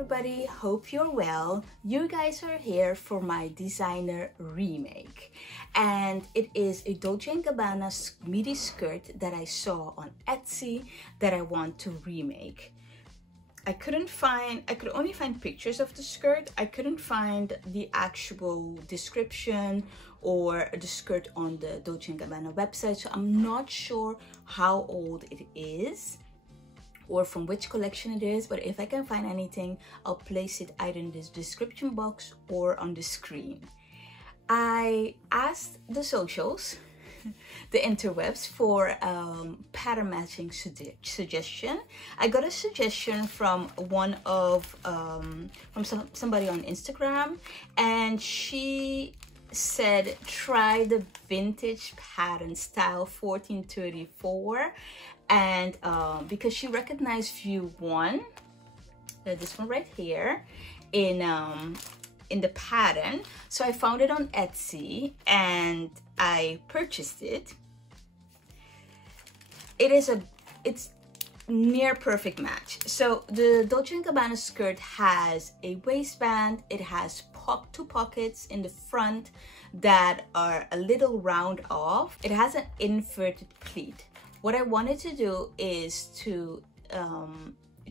everybody, hope you're well. You guys are here for my designer remake, and it is a Dolce & Gabbana MIDI skirt that I saw on Etsy that I want to remake. I could only find pictures of the skirt. I couldn't find the actual description or the skirt on the Dolce & Gabbana website, so I'm not sure how old it is or from which collection it is, but if I can find anything, I'll place it either in this description box or on the screen. I asked the socials, the interwebs, for pattern matching suggestion. I got a suggestion from somebody on Instagram, and she said try the vintage pattern style 1434, and because she recognized view 1, this one right here, in the pattern, so I found it on Etsy and I purchased it. It's near perfect match. So the Dolce & Gabbana skirt has a waistband. It has two pockets in the front that are a little round off. It has an inverted pleat. What I wanted to do is to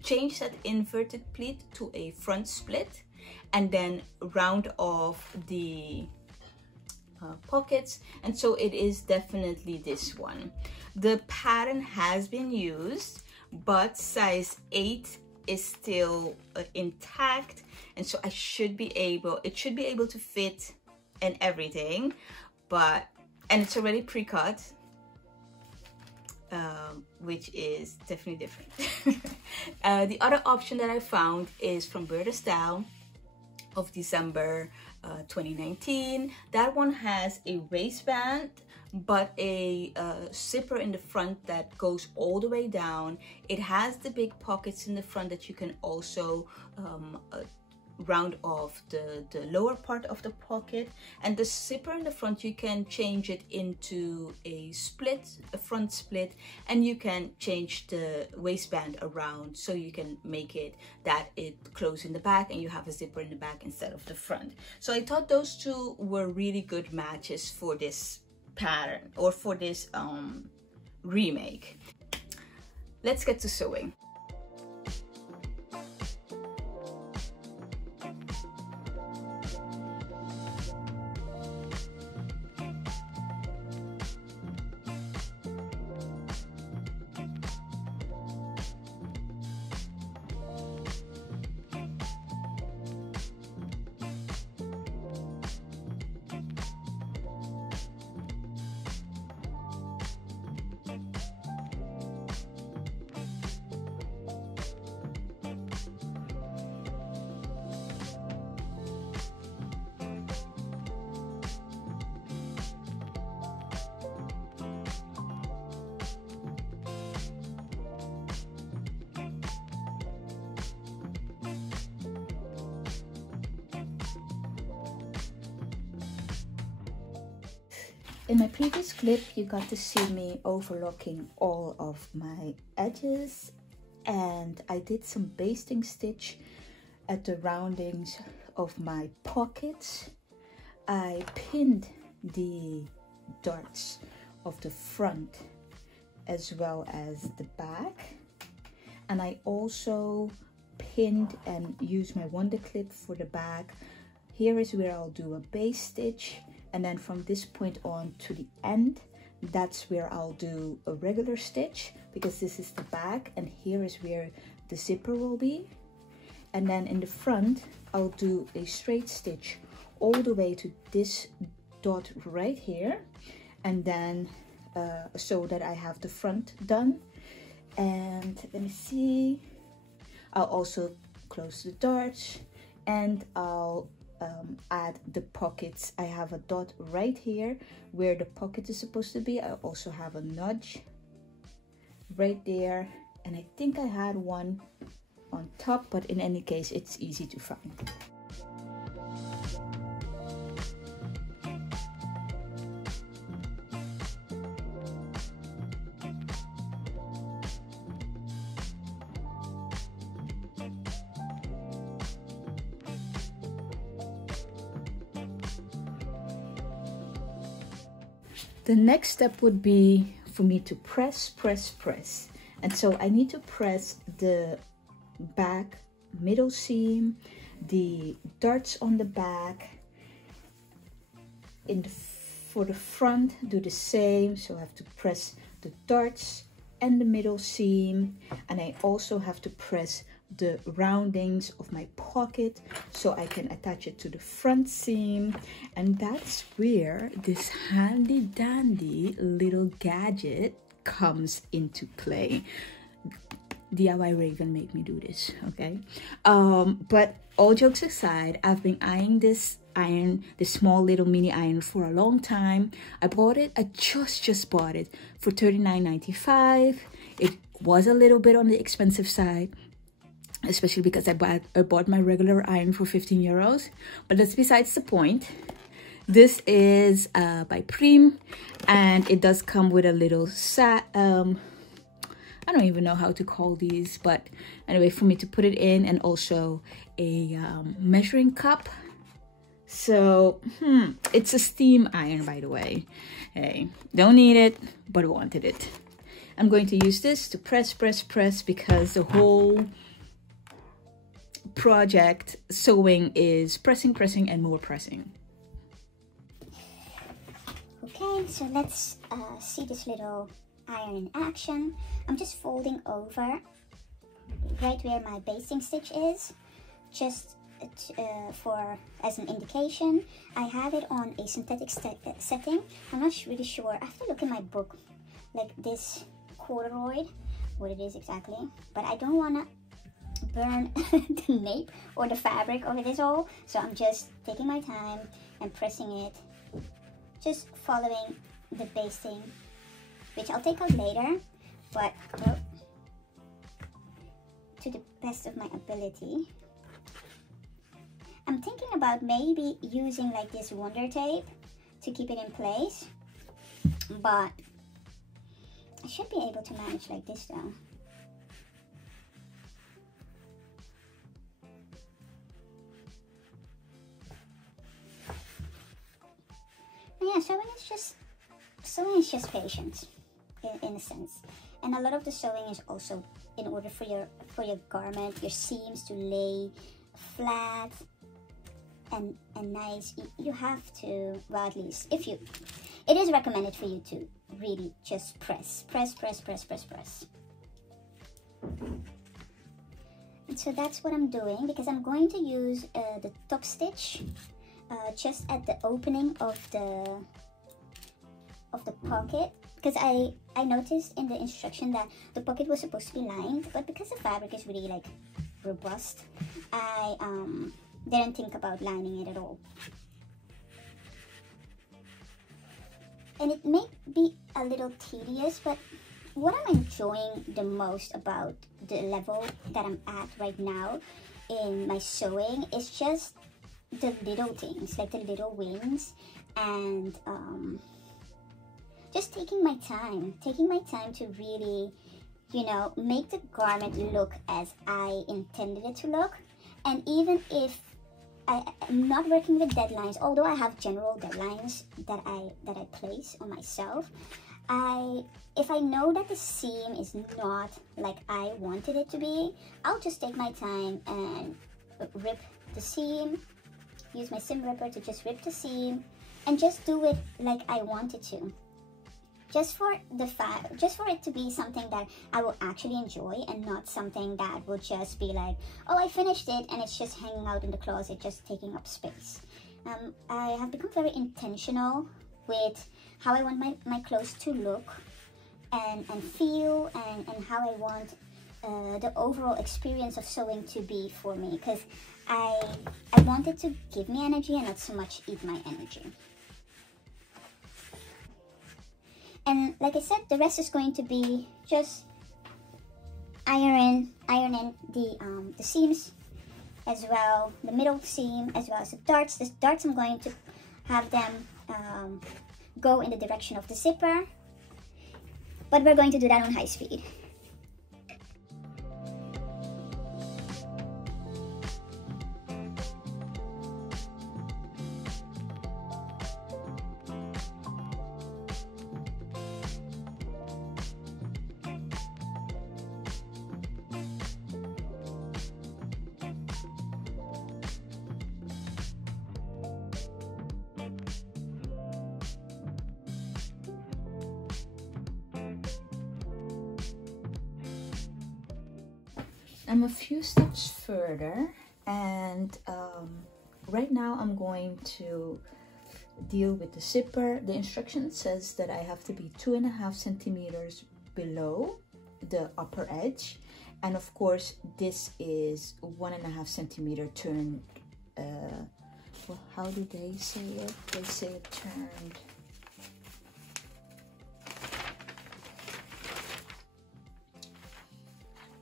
change that inverted pleat to a front split and then round off the pockets, and so it is definitely this one. The pattern has been used, but size 8 is still intact, and so it should be able to fit and everything, and it's already pre-cut, which is definitely different. The other option that I found is from Berta Style of December 2019. That one has a waistband but a zipper in the front that goes all the way down. It has the big pockets in the front that you can also round off the lower part of the pocket, and the zipper in the front you can change it into a front split, and you can change the waistband around so you can make it that it closes in the back and you have a zipper in the back instead of the front. So I thought those two were really good matches for this pattern or for this remake. Let's get to sewing. In my previous clip, you got to see me overlocking all of my edges, and I did some basting stitch at the roundings of my pockets. I pinned the darts of the front as well as the back, and I also pinned and used my Wonder Clip for the back. Here is where I'll do a base stitch, and then from this point on to the end, that's where I'll do a regular stitch, because this is the back and here is where the zipper will be. And then in the front, I'll do a straight stitch all the way to this dot right here, and then so that I have the front done. And let me see, I'll also close the darts, and I'll add the pockets. I have a dot right here where the pocket is supposed to be. I also have a nudge right there, and I think I had one on top, but in any case it's easy to find. The next step would be for me to press. And so I need to press the back middle seam, the darts on the back. For the front, do the same. So I have to press the darts and the middle seam. And I also have to press the roundings of my pocket so I can attach it to the front seam. And that's where this handy dandy little gadget comes into play. DIY Raven made me do this, okay? But all jokes aside, I've been eyeing this iron, this small little mini iron, for a long time. I bought it, I just bought it for $39.95. It was a little bit on the expensive side, especially because I bought my regular iron for 15 euros. But that's besides the point. This is by Priem, and it does come with a little I don't even know how to call these, but anyway, for me to put it in, and also a measuring cup. So it's a steam iron, by the way. Hey, don't need it, but wanted it. I'm going to use this to press because the whole project sewing is pressing and more pressing. Okay, so let's see this little iron in action. I'm just folding over right where my basting stitch is, just as an indication. I have it on a synthetic setting. I'm not really sure. I have to look in my book, like this corduroy, what it is exactly. But I don't want to burn the nape or the fabric of it all. So I'm just taking my time and pressing it, just following the basting, which I'll take out later, but to the best of my ability. I'm thinking about maybe using like this Wonder Tape to keep it in place, but I should be able to manage like this though. And yeah, sewing is just patience in a sense. And a lot of the sewing is also in order for your garment, your seams to lay flat and nice. You have to, well, at least it is recommended for you to really just press. And so that's what I'm doing, because I'm going to use the top stitch just at the opening of the pocket, because I noticed in the instruction that the pocket was supposed to be lined, but because the fabric is really like robust, I didn't think about lining it at all. And it may be a little tedious, but what I'm enjoying the most about the level that I'm at right now in my sewing is just the little things, like the little wins, and just taking my time to really, you know, make the garment look as I intended it to look. And even if I'm not working with deadlines, although I have general deadlines that I place on myself, if I know that the seam is not like I wanted it to be, I'll just take my time and rip the seam, use my seam ripper to just rip the seam, and just do it like I wanted to. Just for it to be something that I will actually enjoy, and not something that will just be like, oh, I finished it and it's just hanging out in the closet, just taking up space. I have become very intentional with how I want my clothes to look and feel, and how I want the overall experience of sewing to be for me, because I want it to give me energy and not so much eat my energy. And like I said, the rest is going to be just ironing the seams as well, the middle seam, as well as the darts. The darts, I'm going to have them go in the direction of the zipper, but we're going to do that on high speed. I'm a few steps further, and right now I'm going to deal with the zipper. The instruction says that I have to be 2.5 centimeters below the upper edge, and of course this is 1.5 centimeter turned. Well, how do they say it? They say it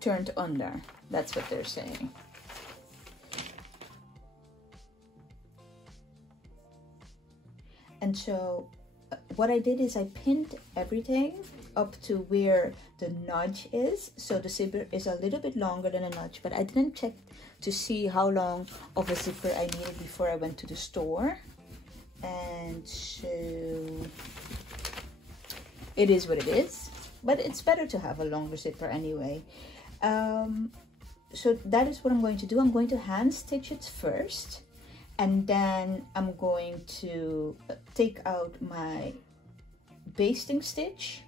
turned under. That's what they're saying. And so what I did is I pinned everything up to where the notch is. So the zipper is a little bit longer than a notch, but I didn't check to see how long of a zipper I needed before I went to the store. And so it is what it is, but it's better to have a longer zipper anyway. So that is what I'm going to do. I'm going to hand stitch it first, and then I'm going to take out my basting stitch,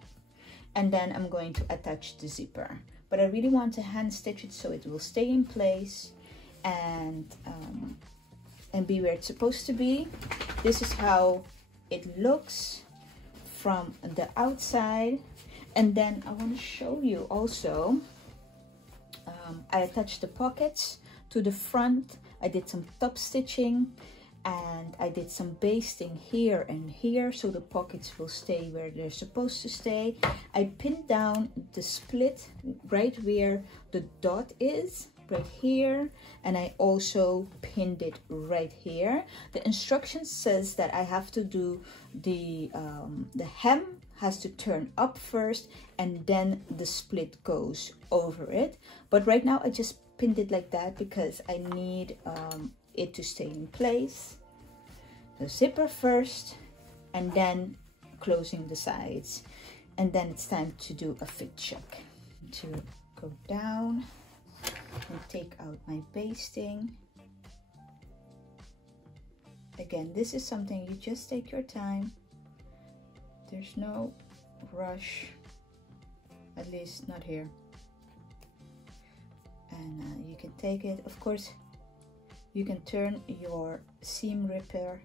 and then I'm going to attach the zipper. But I really want to hand stitch it so it will stay in place and be where it's supposed to be. This is how it looks from the outside. And then I want to show you also, I attached the pockets to the front. I did some top stitching, and I did some basting here and here so the pockets will stay where they're supposed to stay. I pinned down the split right where the dot is, right here, and I also pinned it right here. The instruction says that I have to do the hem has to turn up first, and then the split goes over it. But right now I just pinned it like that because I need it to stay in place. The zipper first, and then closing the sides, and then it's time to do a fit check. To go down and take out my basting. Again, this is something you just take your time. There's no rush, at least not here. And you can take it. Of course, you can turn your seam ripper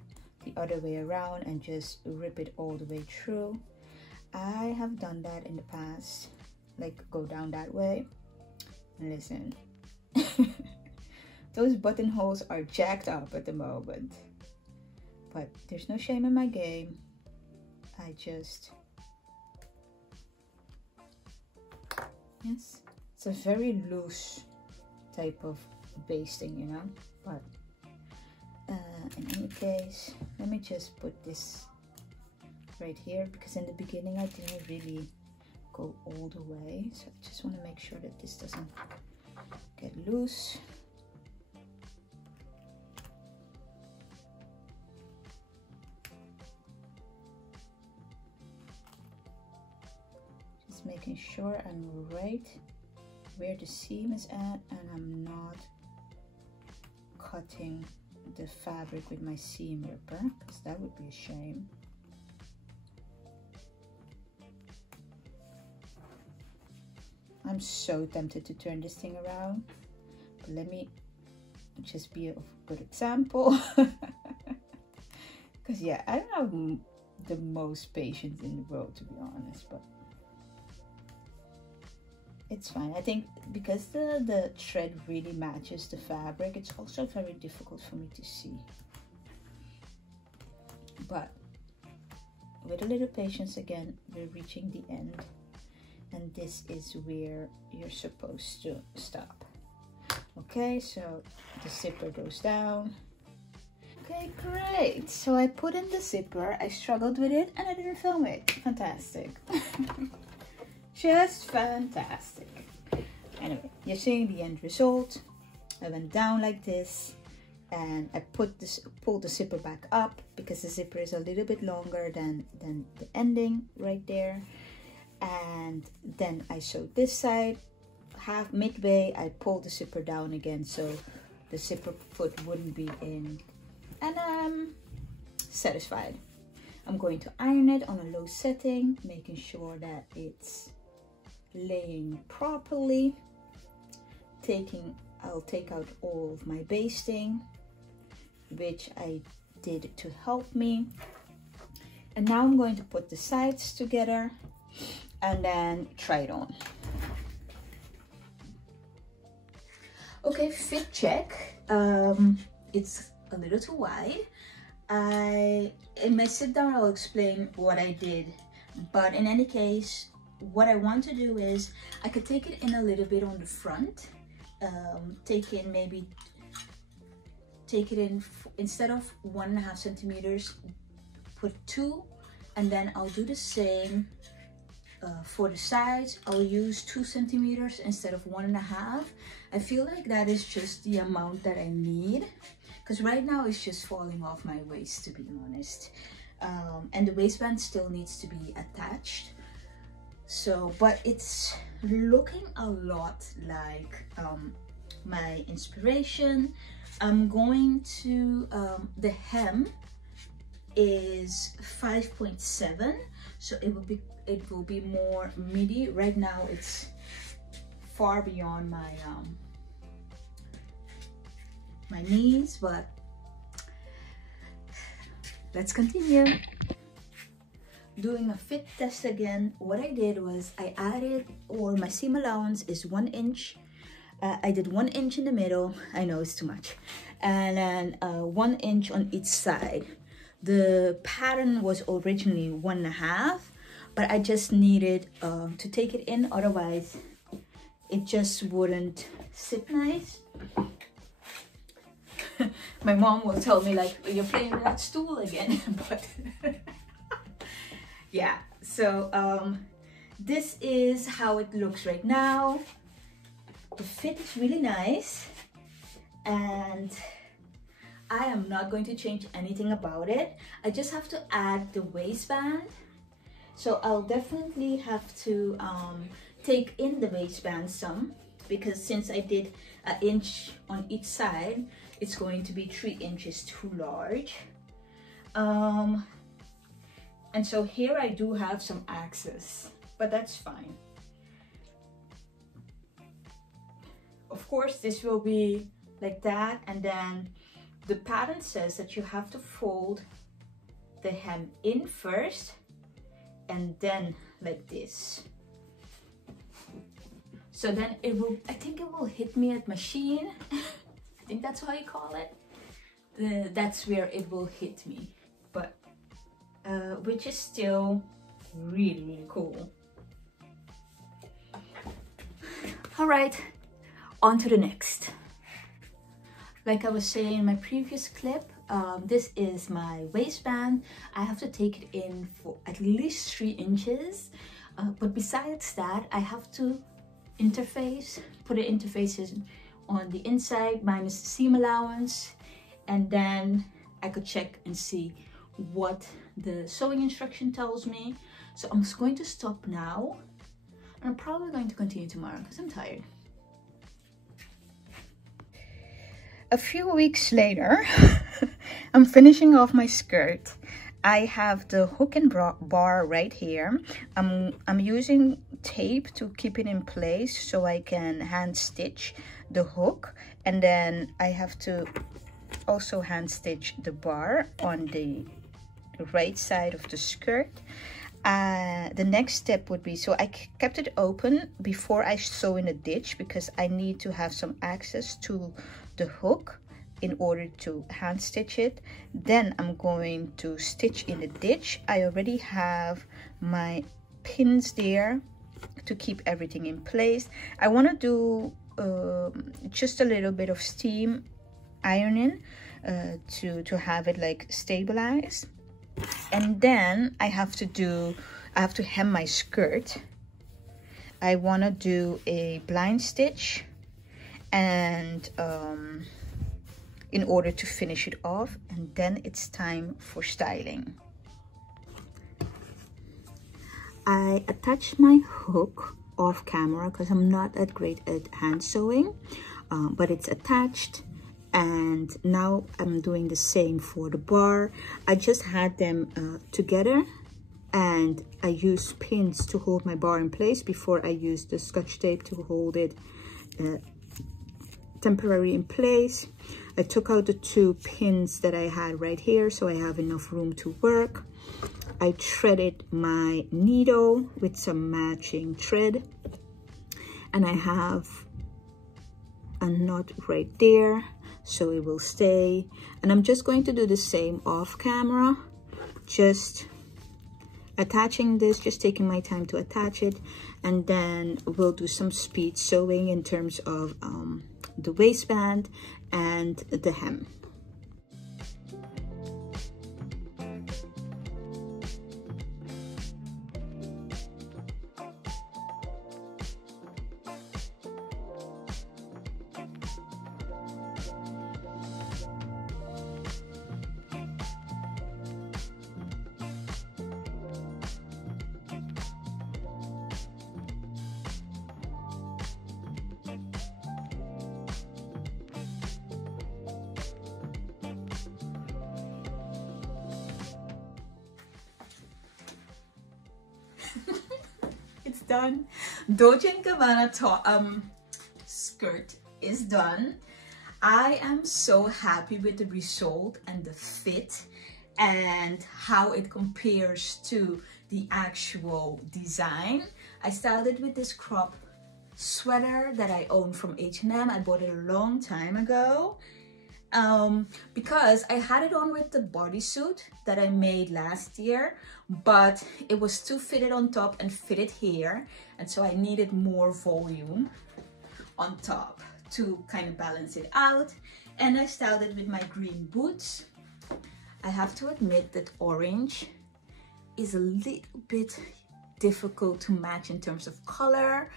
the other way around and just rip it all the way through. I have done that in the past, like go down that way. And listen, those buttonholes are jacked up at the moment, but there's no shame in my game. I just, yes, it's a very loose type of basting, you know, but in any case, let me just put this right here, because in the beginning I didn't really go all the way, so I just want to make sure that this doesn't get loose. Just making sure I'm right where the seam is at, and I'm not cutting the fabric with my seam ripper, because that would be a shame. I'm so tempted to turn this thing around, but let me just be a good example. Because yeah, I don't have the most patience in the world, to be honest, but it's fine. I think because the thread really matches the fabric, it's also very difficult for me to see. But with a little patience, again, we're reaching the end. And this is where you're supposed to stop. Okay, so the zipper goes down. Okay, great. So I put in the zipper, I struggled with it, and I didn't film it. Fantastic. Just fantastic. Anyway, you're seeing the end result. I went down like this, and I pulled the zipper back up because the zipper is a little bit longer than the ending right there. And then I sewed this side. Half midway, I pulled the zipper down again so the zipper foot wouldn't be in. And I'm satisfied. I'm going to iron it on a low setting, making sure that it's laying properly. I'll take out all of my basting, which I did to help me. And now I'm going to put the sides together and then try it on. Okay, fit check. It's a little too wide. In my sit down, I'll explain what I did. But in any case, what I want to do is I could take it in a little bit on the front. Take it in, instead of 1.5 centimeters, put 2, and then I'll do the same for the sides. I'll use 2 centimeters instead of 1.5. I feel like that is just the amount that I need, because right now it's just falling off my waist, to be honest. And the waistband still needs to be attached. So, but it's looking a lot like my inspiration. I'm going to, the hem is 5.7, so it will be more MIDI. Right now it's far beyond my my knees, but let's continue. Doing a fit test again. What I did was I added, or my seam allowance is 1 inch. I did 1 inch in the middle. I know it's too much. And then 1 inch on each side. The pattern was originally 1.5, but I just needed to take it in, otherwise it just wouldn't sit nice. My mom will tell me like, you're playing with that stool again. But yeah, so this is how it looks right now. The fit is really nice, and I am not going to change anything about it. I just have to add the waistband. So I'll definitely have to take in the waistband some, because since I did 1 inch on each side, it's going to be 3 inches too large. And so here I do have some excess, but that's fine. Of course, this will be like that, and then the pattern says that you have to fold the hem in first and then like this. So then it will, I think it will hit me at machine. I think that's how you call it. That's where it will hit me, but which is still really, really cool. All right, on to the next. Like I was saying in my previous clip, this is my waistband. I have to take it in for at least 3 inches. But besides that, I have to put the interfaces on the inside minus the seam allowance. And then I could check and see what the sewing instruction tells me. So I'm just going to stop now. And I'm probably going to continue tomorrow because I'm tired. A few weeks later, I'm finishing off my skirt. I have the hook and bar right here. I'm using tape to keep it in place so I can hand stitch the hook, and then I have to also hand stitch the bar on the right side of the skirt. The next step would be, so I kept it open before I sew in a ditch because I need to have some access to the hook in order to hand stitch it. Then I'm going to stitch in the ditch. I already have my pins there to keep everything in place. I want to do just a little bit of steam ironing to have it like stabilized. And then I have to hem my skirt. I want to do a blind stitch and in order to finish it off, and then it's time for styling. I attached my hook off camera because I'm not that great at hand sewing, but it's attached. And now I'm doing the same for the bar. I just had them together, and I used pins to hold my bar in place before I used the Scotch tape to hold it temporary in place. I took out the 2 pins that I had right here, so I have enough room to work. I threaded my needle with some matching thread, and I have a knot right there, so it will stay. And I'm just going to do the same off camera, just attaching this, just taking my time to attach it, and then we'll do some speed sewing in terms of the waistband and the hem. It's done. Dolce Gabbana skirt is done. I am so happy with the result and the fit and how it compares to the actual design. I started with this crop sweater that I own from H&M. I bought it a long time ago because I had it on with the bodysuit that I made last year, but it was too fitted on top and fitted here, and so I needed more volume on top to kind of balance it out. And I started with my green boots. I have to admit that orange is a little bit difficult to match in terms of color,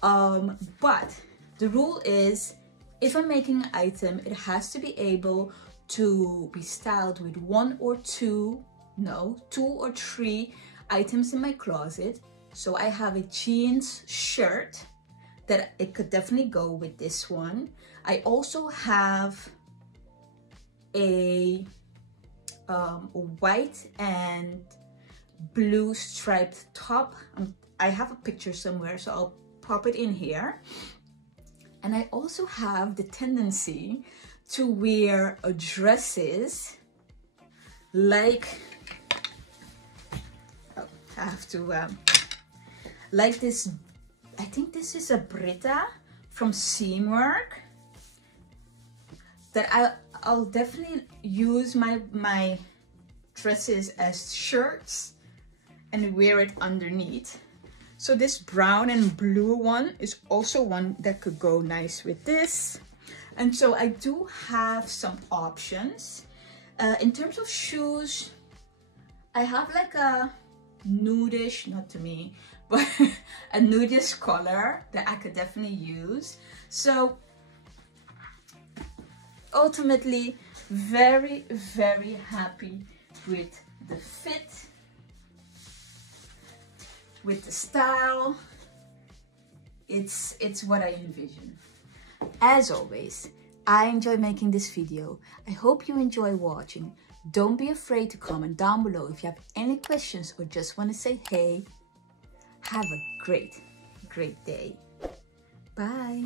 but the rule is, if I'm making an item, it has to be able to be styled with 1 or 2, no, 2 or 3 items in my closet. So I have a jeans shirt that it could definitely go with this one. I also have a white and blue striped top. I have a picture somewhere, so I'll pop it in here. And I also have the tendency to wear dresses like, oh, I have to, like this, I think this is a Britta from Seamwork, that I'll definitely use my dresses as shirts and wear it underneath. So this brown and blue one is also one that could go nice with this. And so I do have some options. In terms of shoes, I have like a nudish, not to me, but a nudish color that I could definitely use. So ultimately, very, very happy with the fit, with the style. It's what I envision. As always, I enjoy making this video. I hope you enjoy watching. Don't be afraid to comment down below if you have any questions or just want to say hey. Have a great, great day. Bye.